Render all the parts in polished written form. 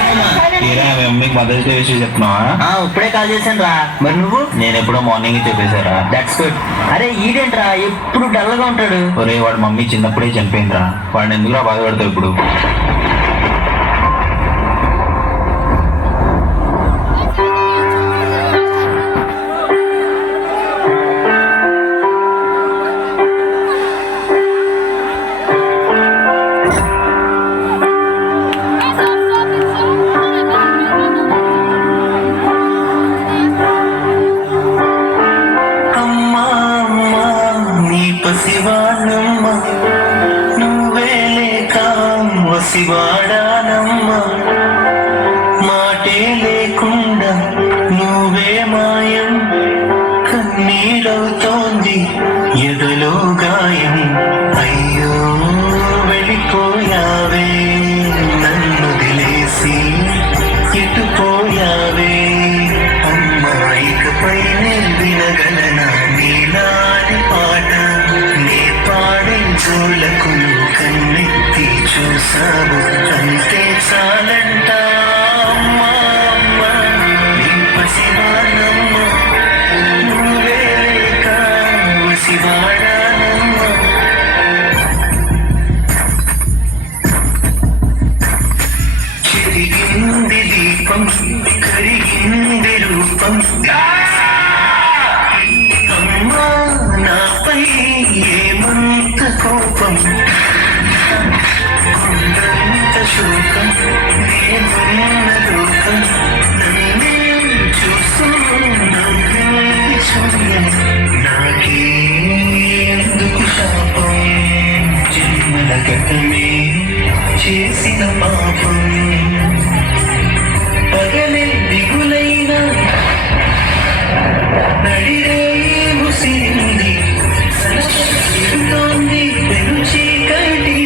మమ్మీకి mothers day విషయం చెప్తున్నావా? ఇప్పుడే కాల్ చేశాను రా. మరి నువ్వు? నేను ఎప్పుడో మార్నింగ్ చెప్పేశారా. That's good. అరే ఈడేంట్రా ఎప్పుడు డల్ గా ఉంటాడు? ఒరే వాడు మమ్మీ చిన్నప్పుడే చనిపోయిందిరా. వాడిని ఎందుకురా బాధపడతావు ఇప్పుడు? శివాడానమ్మ మాటే లేకుండా నువ్వే మాయం కన్నీడవుతోంది ఎదలో గాయం అయ్యో వెళ్ళిపోయావే నన్ను దిలేసి ఎటుపోయావే అమ్మాయికపై వినగలనా నీలాని పాట నీ పాడే జోలకు కన్నెత్తి చూసావు అంతే చాలంట అమ్మా అమ్మ నీ పసివానమ్మ నువ్వే లేక శివాడానమ్మ చెరిగింది దీపం కరిగింది రూపం అమ్మా నాపై ఏమంత కోపం శోకం నేనున్న లోకం నన్నే చూస్తూ నాకే ఎందుకు శాపం జన్మల గతమే చేసిన పాపం పగలే దిగులైన నడిరే ముసిరింది సలసంది పెరుచి కటి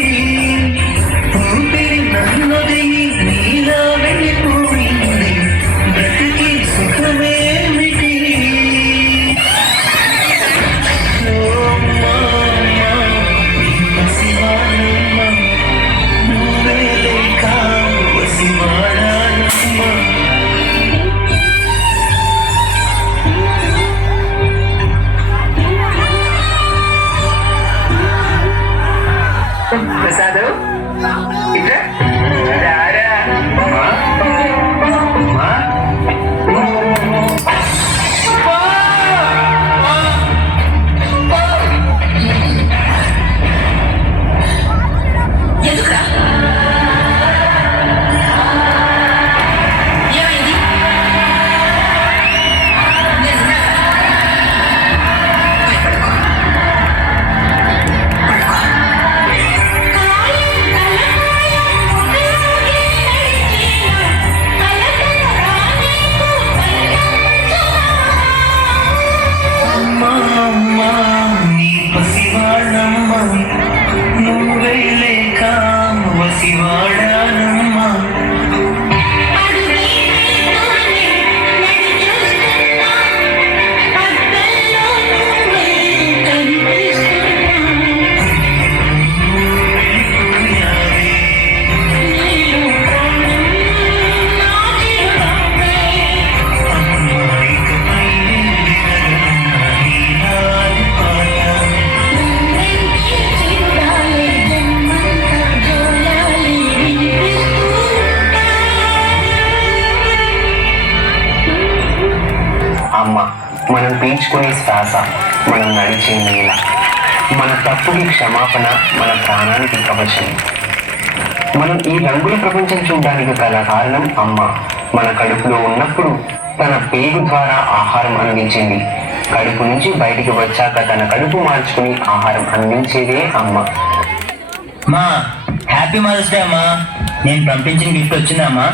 ప్రసాద్ ఇట్లా అమ్మ మనం పీల్చుకునే శ్వాస, మనం నడిచే నేల, మన తప్పుకి క్షమాపణ, మన ప్రాణానికి కవచం. మనం ఈ రంగుల ప్రపంచం చూడడానికి గల కారణం అమ్మ. మన కడుపులో ఉన్నప్పుడు తన పేగు ద్వారా ఆహారం అందించింది. కడుపు నుంచి బయటికి వచ్చాక తన కడుపు మార్చుకుని ఆహారం అందించేదే అమ్మ. మా హ్యాపీ మదర్స్ డే అమ్మా. నేను పంపించిన గిఫ్ట్ వచ్చిందమ్మా.